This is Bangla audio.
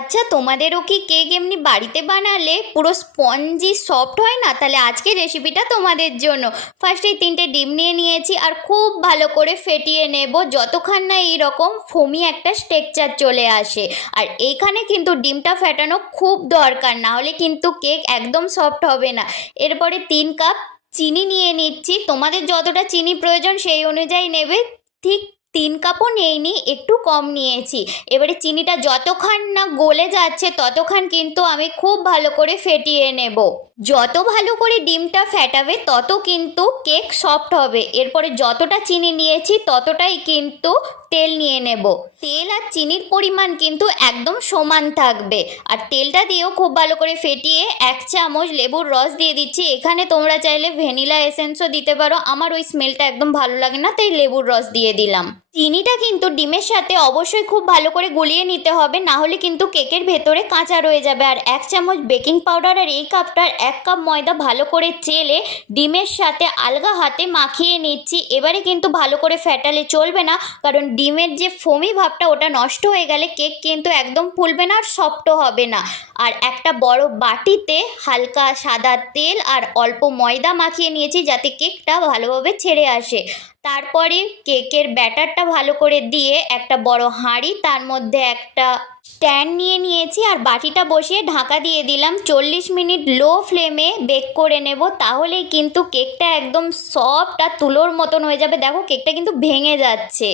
আচ্ছা, তোমাদেরও কি কেক এমনি বাড়িতে বানালে পুরো স্পঞ্জি সফট হয় না? তাহলে আজকের রেসিপিটা তোমাদের জন্য। ফার্স্টেই 3টে ডিম নিয়ে নিয়েছি আর খুব ভালো করে ফেটিয়ে নেব যতক্ষণ না এইরকম ফোমি একটা টেক্সচার চলে আসে। আর এইখানে কিন্তু ডিমটা ফেটানো খুব দরকার, না হলে কিন্তু কেক একদম সফট হবে না। এরপরে 3 কাপ চিনি নিয়ে নিচ্ছি, তোমাদের যতটা চিনি প্রয়োজন সেই অনুযায়ী নেবে। ঠিক 3 কাপও নেইনি, একটু কম নিয়েছি। এবারে চিনিটা যতক্ষণ না গলে যাচ্ছে ততক্ষণ কিন্তু আমি খুব ভালো করে ফেটিয়ে নেব। যত ভালো করে ডিমটা ফেটাবে তত কিন্তু কেক সফট হবে। এরপরে যতটা চিনি নিয়েছি ততটাই কিন্তু তেল নিয়ে নেব। তেল আর চিনির পরিমাণ কিন্তু একদম সমান থাকবে। আর তেলটা দিয়েও খুব ভালো করে ফেটিয়ে 1 চামচ লেবুর রস দিয়ে দিচ্ছি। এখানে তোমরা চাইলে ভ্যানিলা এসেন্সও দিতে পারো, আমার ওই স্মেলটা একদম ভালো লাগে না, তাই লেবুর রস দিয়ে দিলাম। চিনিটা কিন্তু ডিমের সাথে অবশ্যই খুব ভালো করে গুলিয়ে নিতে হবে, না হলে কিন্তু কেকের ভেতরে কাঁচা রয়ে যাবে। আর 1 চামচ বেকিং পাউডার আর এই কাপটার 1 কাপ ময়দা ভালো করে চেলে ডিমের সাথে আলগা হাতে মাখিয়ে নিচ্ছি। এবারে কিন্তু ভালো করে ফেটালে চলবে না, কারণ ডিমের যে ফোমি ভাবটা ওটা নষ্ট হয়ে গেলে কেক কিন্তু একদম ফুলবে না আর সফটও হবে না। আর একটা বড় বাটিতে হালকা সাদা তেল আর অল্প ময়দা মাখিয়ে নিয়েছি যাতে কেকটা ভালোভাবে ছেড়ে আসে। তারপরে কেকের ব্যাটারটা ভালো করে দিয়ে একটা বড় হাঁড়ি, তার মধ্যে একটা স্ট্যান্ড নিয়ে নিয়েছি আর বাটিটা বসিয়ে ঢাকা দিয়ে দিলাম। 40 মিনিট লো ফ্লেমে বেক করে নেব, তাহলেই কিন্তু কেকটা একদম সফট আর তুলোর মতন হয়ে যাবে। দেখো কেকটা কিন্তু ভেঙে যাচ্ছে।